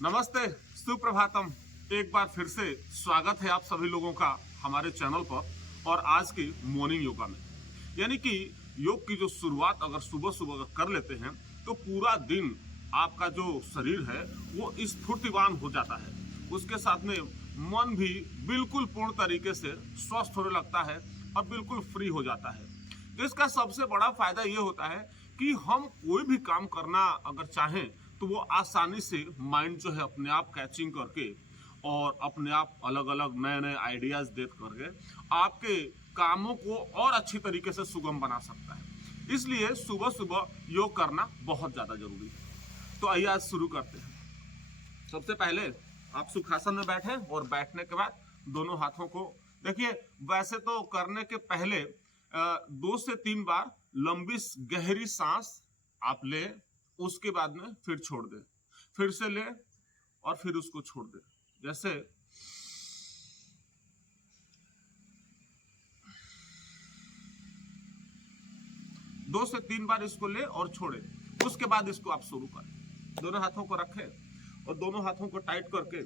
नमस्ते, सुप्रभातम। एक बार फिर से स्वागत है आप सभी लोगों का हमारे चैनल पर और आज की मॉर्निंग योगा में। यानी कि योग की जो शुरुआत अगर सुबह सुबह कर लेते हैं तो पूरा दिन आपका जो शरीर है वो स्फूर्तिवान हो जाता है। उसके साथ में मन भी बिल्कुल पूर्ण तरीके से स्वस्थ होने लगता है और बिल्कुल फ्री हो जाता है। तो इसका सबसे बड़ा फायदा ये होता है कि हम कोई भी काम करना अगर चाहें तो वो आसानी से माइंड जो है अपने आप कैचिंग करके और अपने आप अलग अलग नए नए आइडियाज दे करके आपके कामों को और अच्छी तरीके से सुगम बना सकता है। इसलिए सुबह सुबह योग करना बहुत ज्यादा जरूरी है। तो आइए आज शुरू करते हैं। सबसे पहले आप सुखासन में बैठे और बैठने के बाद दोनों हाथों को देखिए, वैसे तो करने के पहले 2 से 3 बार लंबी गहरी सांस आप ले, उसके बाद में फिर छोड़ दे, फिर से ले और फिर उसको छोड़ दे। जैसे 2 से 3 बार इसको ले और छोड़े, उसके बाद इसको आप शुरू करें। दोनों हाथों को रखें और दोनों हाथों को टाइट करके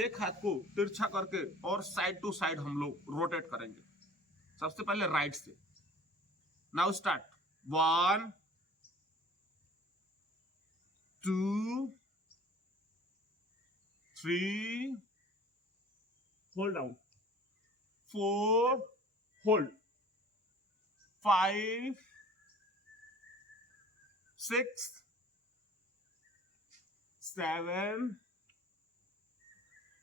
एक हाथ को तिरछा करके और साइड टू साइड हम लोग रोटेट करेंगे। सबसे पहले राइट से। Now start. 1 2 3 hold down, 4 hold, 5 6 7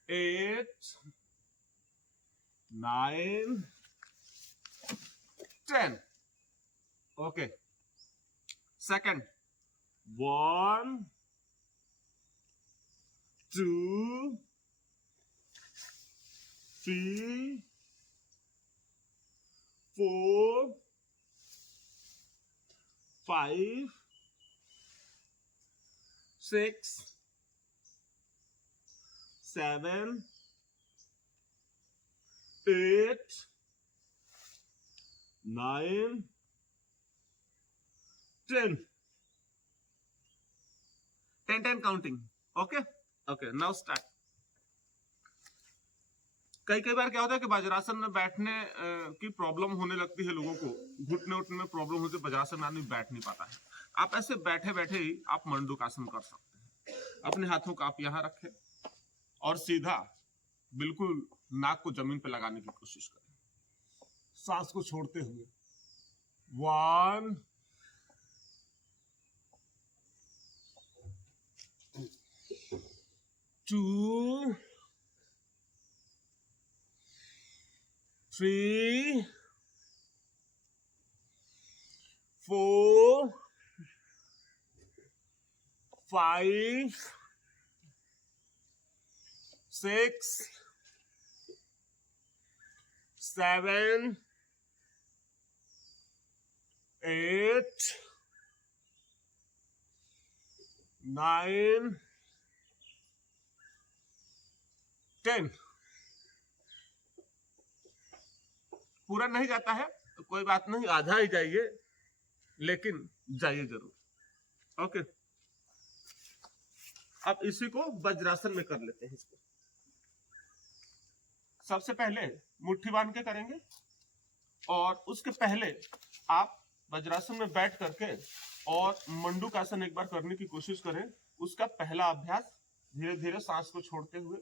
8 9 10। Okay, second. 1 2 3 4 5 6 7 8 9 10। 10 counting. Okay okay, now start. कई कई बार क्या होता है कि वज्रासन में बैठने की प्रॉब्लम होने लगती है लोगों को, घुटने उठने में प्रॉब्लम होती है, वज्रासन में आदमी बैठ नहीं पाता है। आप ऐसे बैठे बैठे ही आप मंडूकासन कर सकते हैं। अपने हाथों को आप यहाँ रखें और सीधा बिल्कुल नाक को जमीन पे लगाने की कोशिश करें, सांस को छोड़ते हुए। 1 2 3 4 5 6 7 8 9 10। पूरा नहीं जाता है तो कोई बात नहीं, आधा ही जाइए, लेकिन जाइए जरूर। ओके, अब इसी को वज्रासन में कर लेते हैं। इसको सबसे पहले मुट्ठी बांध के करेंगे और उसके पहले आप वज्रासन में बैठ करके और मंडूकासन एक बार करने की कोशिश करें। उसका पहला अभ्यास, धीरे धीरे सांस को छोड़ते हुए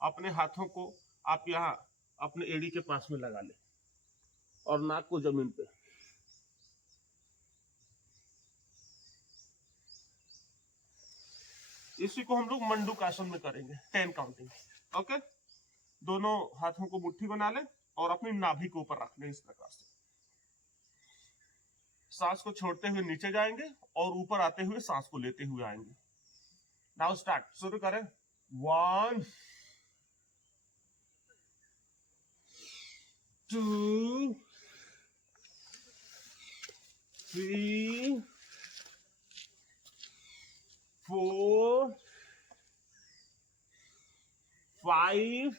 अपने हाथों को आप यहाँ अपने एड़ी के पास में लगा लें और नाक को जमीन पे। इसी को हम लोग मंडूकासन में करेंगे, 10 काउंटिंग। ओके, दोनों हाथों को मुट्ठी बना लें और अपनी नाभि के ऊपर रख लें। इस प्रकार से सांस को छोड़ते हुए नीचे जाएंगे और ऊपर आते हुए सांस को लेते हुए आएंगे। नाउ स्टार्ट, शुरू करें। 1 2 3 4 5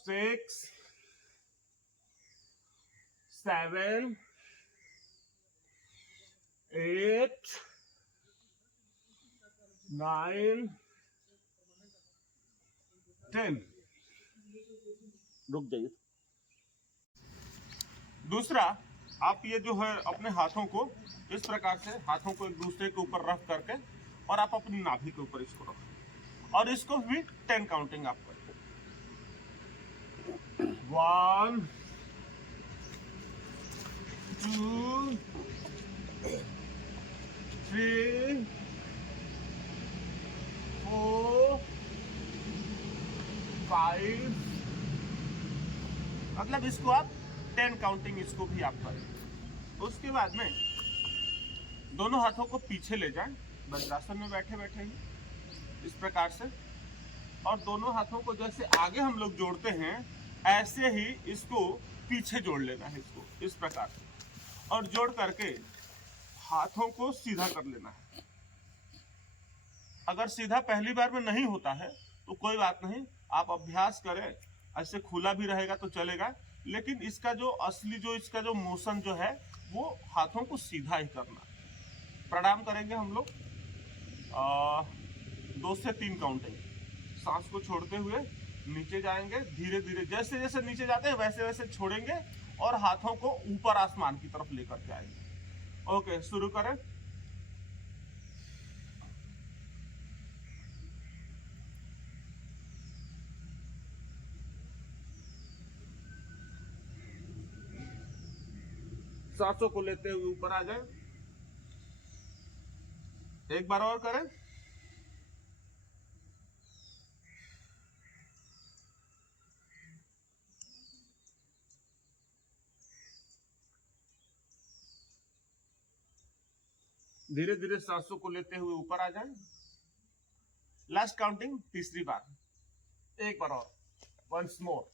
6 7 8 9 10। रुक जाइए। दूसरा, आप ये जो है अपने हाथों को इस प्रकार से हाथों को एक दूसरे के ऊपर रख करके और आप अपनी नाभि के ऊपर इसको रखें और इसको भी 10 काउंटिंग आप करें। 1 2 3 4 5। मतलब इसको आप 10 काउंटिंग इसको भी आप करें। उसके बाद में दोनों हाथों को पीछे ले जाएं, वज्रासन में बैठे बैठे ही इस प्रकार से, और दोनों हाथों को जैसे आगे हम लोग जोड़ते हैं ऐसे ही इसको पीछे जोड़ लेना है, इसको इस प्रकार से, और जोड़ करके हाथों को सीधा कर लेना है। अगर सीधा पहली बार में नहीं होता है तो कोई बात नहीं, आप अभ्यास करें, ऐसे खुला भी रहेगा तो चलेगा, लेकिन इसका जो असली जो इसका जो मोशन जो है वो हाथों को सीधा ही करना। प्रणाम करेंगे हम लोग 2 से 3 काउंटिंग, सांस को छोड़ते हुए नीचे जाएंगे, धीरे धीरे जैसे जैसे नीचे जाते हैं वैसे वैसे छोड़ेंगे और हाथों को ऊपर आसमान की तरफ लेकर के आएंगे। ओके, शुरू करें। सांसों को लेते हुए ऊपर आ जाए। एक बार और करें। धीरे धीरे सांसों को लेते हुए ऊपर आ जाए। लास्ट काउंटिंग तीसरी बार। एक बार और, वंस मोर।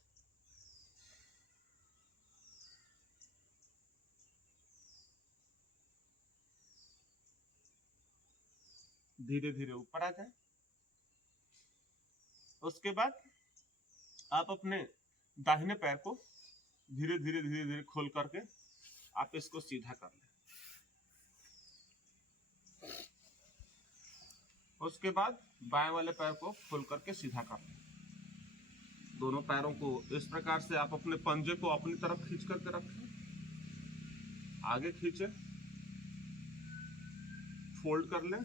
धीरे धीरे ऊपर आ जाए। उसके बाद आप अपने दाहिने पैर को धीरे धीरे धीरे धीरे खोल करके आप इसको सीधा कर लें। उसके बाद बाएं वाले पैर को खोल करके सीधा कर लें। दोनों पैरों को इस प्रकार से आप अपने पंजे को अपनी तरफ खींच करके रखें, आगे खींचे, फोल्ड कर लें,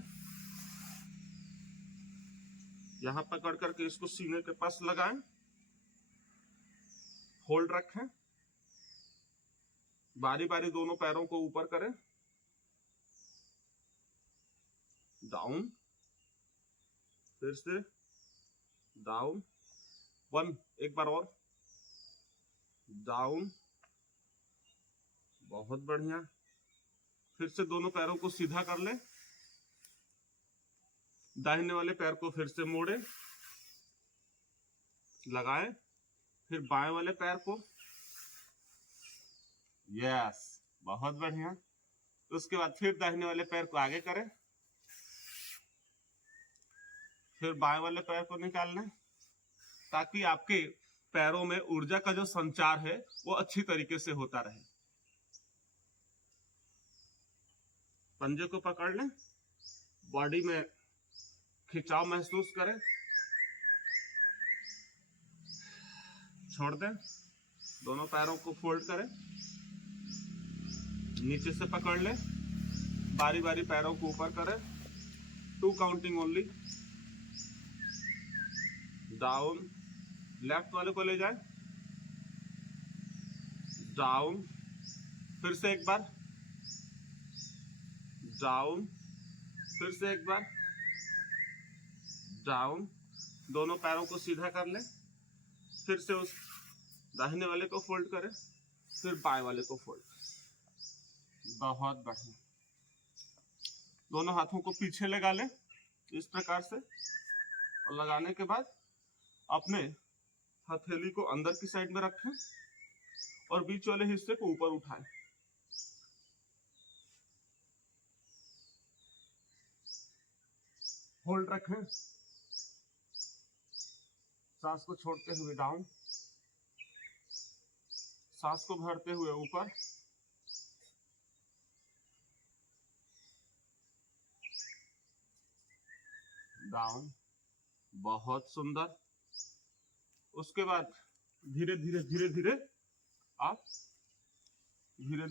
यहां पकड़ करके इसको सीने के पास लगाएं, होल्ड रखें, बारी बारी दोनों पैरों को ऊपर करें, डाउन, फिर से डाउन, 1, एक बार और, डाउन, बहुत बढ़िया। फिर से दोनों पैरों को सीधा कर लें, दाहिने वाले पैर को फिर से मोड़े, लगाएं, फिर बाएं वाले पैर को, यस, बहुत बढ़िया। उसके बाद फिर दाहिने वाले पैर को आगे करें, फिर बाएं वाले पैर को निकाल लें, ताकि आपके पैरों में ऊर्जा का जो संचार है वो अच्छी तरीके से होता रहे। पंजे को पकड़ लें, बॉडी में खिंचाव महसूस करें, छोड़ दें, दोनों पैरों को फोल्ड करें, नीचे से पकड़ लें, बारी बारी पैरों को ऊपर करें, 2 काउंटिंग ओनली, डाउन, लेफ्ट वाले को ले जाएं, डाउन, फिर से एक बार, डाउन, फिर से एक बार, डाउन, दोनों पैरों को सीधा कर लें, फिर से उस दाहिने वाले को फोल्ड करें, फिर बाएं वाले को फोल्ड करें। बहुत बढ़िया। दोनों हाथों को पीछे लगा लें इस प्रकार से, और लगाने के बाद अपने हथेली को अंदर की साइड में रखें और बीच वाले हिस्से को ऊपर उठाएं। होल्ड रखें, सांस को छोड़ते हुए डाउन, सांस को भरते हुए ऊपर, डाउन, बहुत सुंदर। उसके बाद धीरे धीरे धीरे धीरे आप धीरे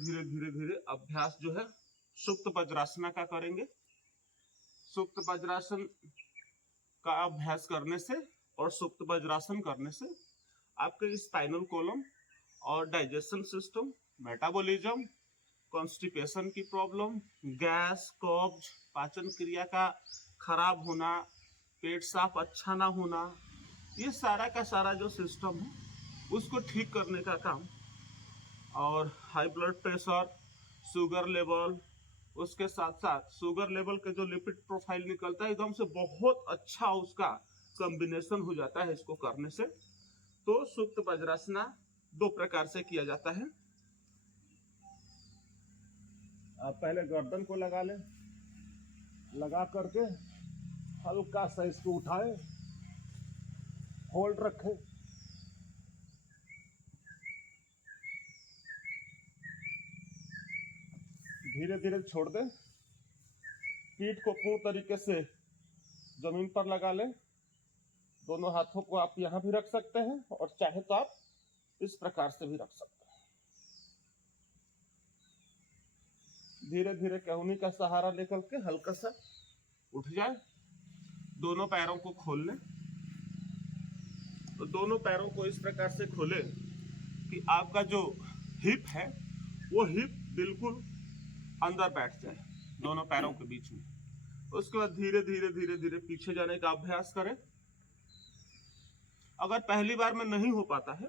धीरे अभ्यास जो है सुप्त वज्रासन का करेंगे। सुप्त वज्रासन का अभ्यास करने से और सुप्त वज्रासन करने से आपके स्पाइनल कॉलम और डाइजेशन सिस्टम, मेटाबॉलिज्म, कॉन्स्टिपेशन की प्रॉब्लम, गैस, कब्ज, पाचन क्रिया का खराब होना, पेट साफ अच्छा ना होना, ये सारा का सारा जो सिस्टम है उसको ठीक करने का काम, और high blood pressure, sugar level, उसके साथ साथ शुगर लेवल के जो लिपिड प्रोफाइल निकलता है एकदम से बहुत अच्छा उसका कॉम्बिनेशन हो जाता है इसको करने से। तो सुप्त वज्रासना 2 प्रकार से किया जाता है। आप पहले गर्दन को लगा लें, लगा करके हल्का सा इसको उठाएं, होल्ड रखें, धीरे धीरे छोड़ दें, पीठ को पूर्ण तरीके से जमीन पर लगा लें। दोनों हाथों को आप यहां भी रख सकते हैं और चाहे तो आप इस प्रकार से भी रख सकते हैं। धीरे धीरे कहुनी का सहारा लेकर के हल्का सा उठ जाए। दोनों पैरों को खोल लें। तो दोनों पैरों को इस प्रकार से खोलें कि आपका जो हिप है वो हिप बिल्कुल अंदर बैठ जाए दोनों पैरों के बीच में। उसके बाद धीरे धीरे धीरे धीरे पीछे जाने का अभ्यास करें। अगर पहली बार में नहीं हो पाता है,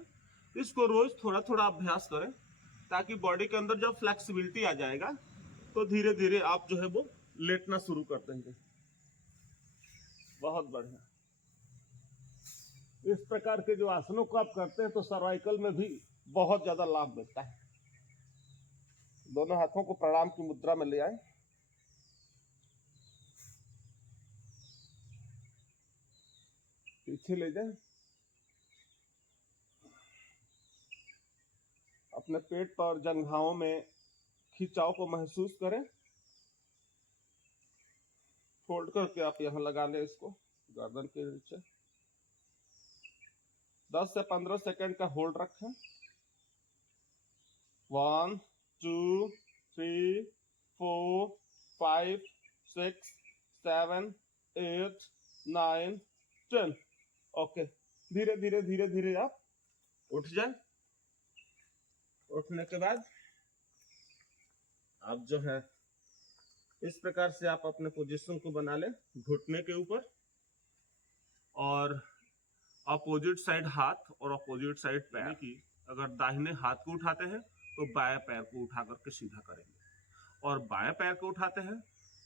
इसको रोज थोड़ा थोड़ा अभ्यास करें, ताकि बॉडी के अंदर जब फ्लेक्सिबिलिटी आ जाएगा तो धीरे धीरे आप जो है वो लेटना शुरू कर देंगे। बहुत बढ़िया। इस प्रकार के जो आसनों को आप करते हैं तो सर्वाइकल में भी बहुत ज्यादा लाभ मिलता है। दोनों हाथों को प्रणाम की मुद्रा में ले आए। पीछे ले जाए। अपने पेट पर जंघाओं में खिंचाव को महसूस करें। फोल्ड करके आप यहां लगा लें इसको गर्दन के नीचे। 10 से 15 सेकंड का होल्ड रखें। 1 2 3 4 5 6 7 8 9 10। ओके, धीरे धीरे धीरे धीरे आप उठ जाए। उठने के बाद आप जो है इस प्रकार से आप अपने पोजीशन को बना लें घुटने के ऊपर, और अपोजिट साइड हाथ और अपोजिट साइड पैर की, अगर दाहिने हाथ को उठाते हैं तो बाएं पैर को उठा करके सीधा करेंगे, और बाएं पैर को उठाते हैं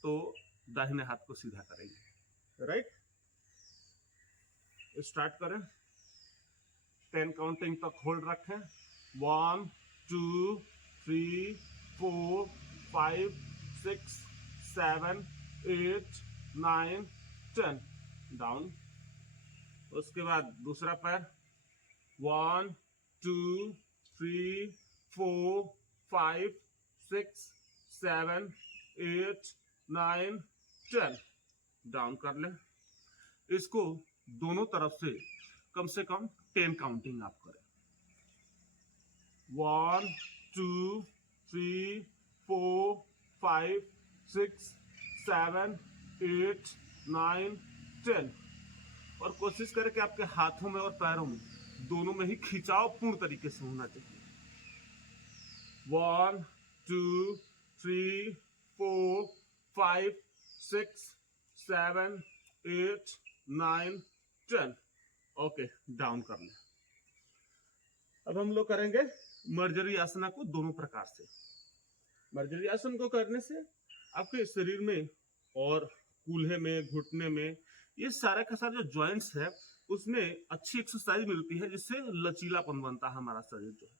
तो दाहिने हाथ को सीधा करेंगे। राइट, स्टार्ट करें। 10 काउंटिंग तक होल्ड रखें। 1 2 3 4 5 6 7 8 9 10। डाउन। उसके बाद दूसरा पैर। 1 2 3 4 5 6 7 8 9 10। डाउन कर लें। इसको दोनों तरफ से कम 10 काउंटिंग आप करें। 1 2 3 4 5 6 7 8 9 10। और कोशिश करें कि आपके हाथों में और पैरों में दोनों में ही खिंचाव पूर्ण तरीके से होना चाहिए। 1 2 3 4 5 6 7 8 9 10। ओके, डाउन कर लें। अब हम लोग करेंगे मर्जरी आसना को दोनों प्रकार से। मर्जरी आसन को करने से आपके शरीर में और कूल्हे में, घुटने में, ये सारा का सारा जो जॉइंट्स है उसमें अच्छी एक्सरसाइज मिलती है, जिससे लचीलापन बनता है हमारा शरीर जो है।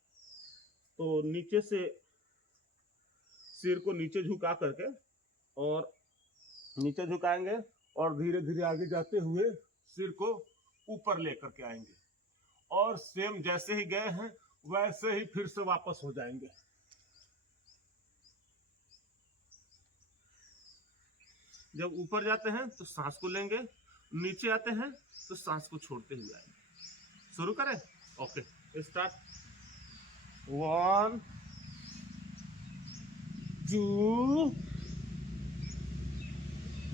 तो नीचे से सिर को नीचे झुका करके, और नीचे झुकाएंगे और धीरे धीरे आगे जाते हुए सिर को ऊपर लेकर के आएंगे, और सेम जैसे ही गए हैं वैसे ही फिर से वापस हो जाएंगे। जब ऊपर जाते हैं तो सांस को लेंगे नीचे आते हैं तो सांस को छोड़ते हुए आएंगे। शुरू करें? Okay, start. 1 2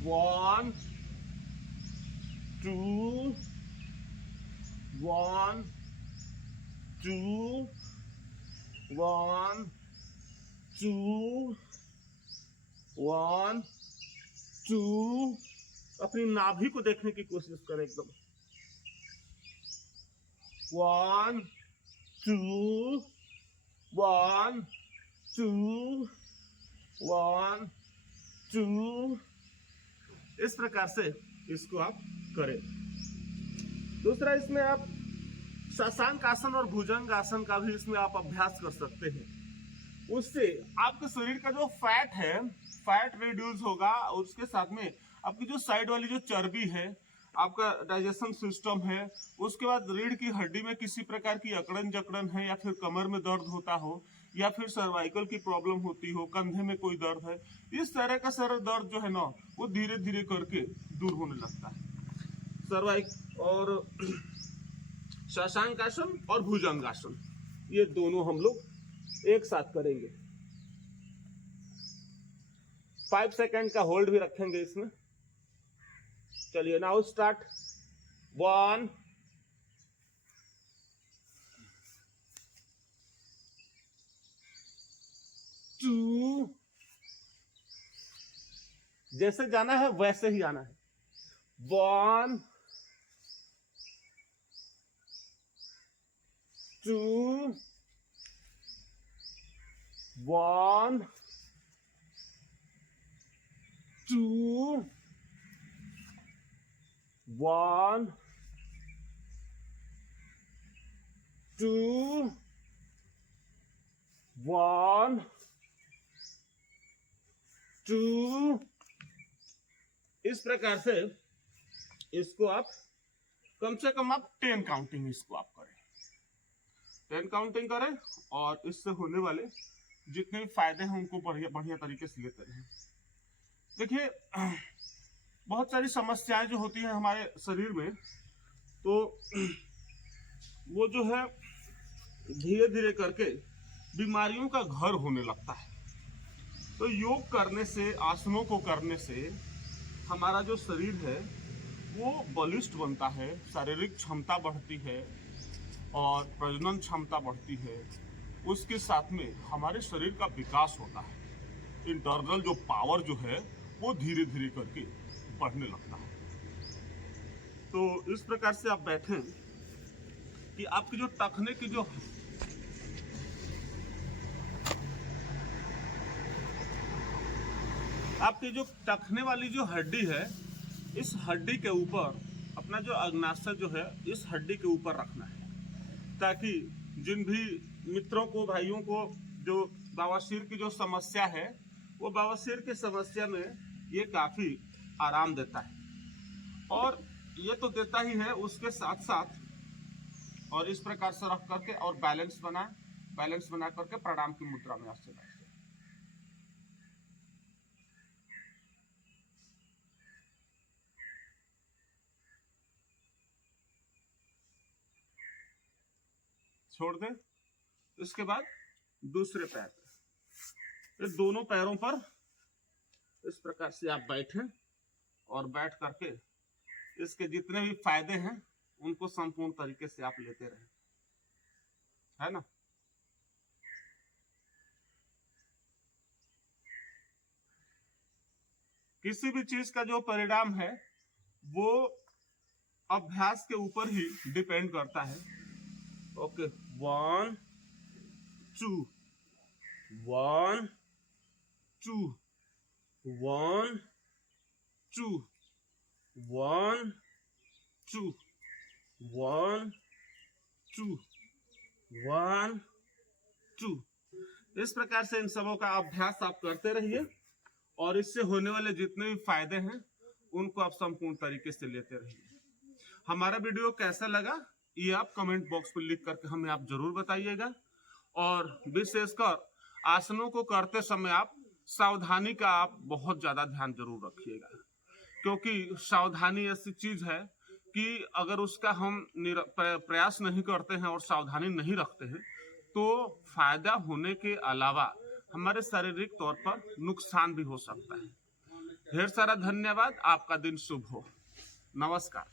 1 2 1 2 1 2 1 2। अपनी नाभि को देखने की कोशिश करें एकदम। 1 2 1 2 1 2। इस प्रकार से इसको आप करें। दूसरा, इसमें आप शशांक आसन और भुजंग आसन का भी इसमें आप अभ्यास कर सकते हैं। उससे आपके शरीर का जो फैट है, फैट रिड्यूस होगा और उसके साथ में आपकी जो साइड वाली जो चर्बी है, आपका डाइजेशन सिस्टम है, उसके बाद रीढ़ की हड्डी में किसी प्रकार की अकड़न जकड़न है या फिर कमर में दर्द होता हो या फिर सर्वाइकल की प्रॉब्लम होती हो, कंधे में कोई दर्द है, इस तरह का सारा दर्द जो है ना वो धीरे धीरे करके दूर होने लगता है। सर्वाइक और शशांक आसन और भुजंग आसन, ये दोनों हम लोग एक साथ करेंगे। 5 सेकंड का होल्ड भी रखेंगे इसमें। चलिए, नाउ स्टार्ट। 1 2। जैसे जाना है वैसे ही आना है। 1 2 1 2 1 2 1 2। इस प्रकार से इसको आप कम से कम आप 10 काउंटिंग इसको आप करें, 10 काउंटिंग करें और इससे होने वाले जितने भी फायदे हैं उनको बढ़िया बढ़िया तरीके से लेते रहें। देखिए, बहुत सारी समस्याएं जो होती हैं हमारे शरीर में, तो वो जो है धीरे धीरे करके बीमारियों का घर होने लगता है। तो योग करने से, आसनों को करने से हमारा जो शरीर है वो बलिष्ठ बनता है, शारीरिक क्षमता बढ़ती है और प्रजनन क्षमता बढ़ती है। उसके साथ में हमारे शरीर का विकास होता है। इंटरनल जो पावर जो है वो धीरे धीरे करके बढ़ने लगता है। तो इस प्रकार से आप बैठें कि आपकी जो टखने की जो आपकी जो टखने वाली जो हड्डी है, इस हड्डी के ऊपर अपना जो अग्नाशय जो है इस हड्डी के ऊपर रखना है, ताकि जिन भी मित्रों को, भाइयों को जो बवासीर की जो समस्या है, वो बवासीर की समस्या में ये काफी आराम देता है। और ये तो देता ही है, उसके साथ साथ और इस प्रकार से रख करके और बैलेंस बना करके प्रणाम की मुद्रा में आपसे बैठे। छोड़ दें। इसके बाद दूसरे पैर पे, दोनों पैरों पर इस प्रकार से आप बैठें और बैठ करके इसके जितने भी फायदे हैं उनको संपूर्ण तरीके से आप लेते रहें, है ना। किसी भी चीज का जो परिणाम है वो अभ्यास के ऊपर ही डिपेंड करता है। ओके, 1 2 1 2 1 2 1 2 1 2 1 2। इस प्रकार से इन सबों का अभ्यास आप करते रहिए और इससे होने वाले जितने भी फायदे हैं उनको आप संपूर्ण तरीके से लेते रहिए। हमारा वीडियो कैसा लगा ये आप कमेंट बॉक्स पर लिख करके हमें आप जरूर बताइएगा। और विशेषकर आसनों को करते समय आप सावधानी का आप बहुत ज्यादा ध्यान जरूर रखिएगा, क्योंकि सावधानी ऐसी चीज है कि अगर उसका हम प्रयास नहीं करते हैं और सावधानी नहीं रखते हैं तो फायदा होने के अलावा हमारे शारीरिक तौर पर नुकसान भी हो सकता है। ढेर सारा धन्यवाद। आपका दिन शुभ हो। नमस्कार।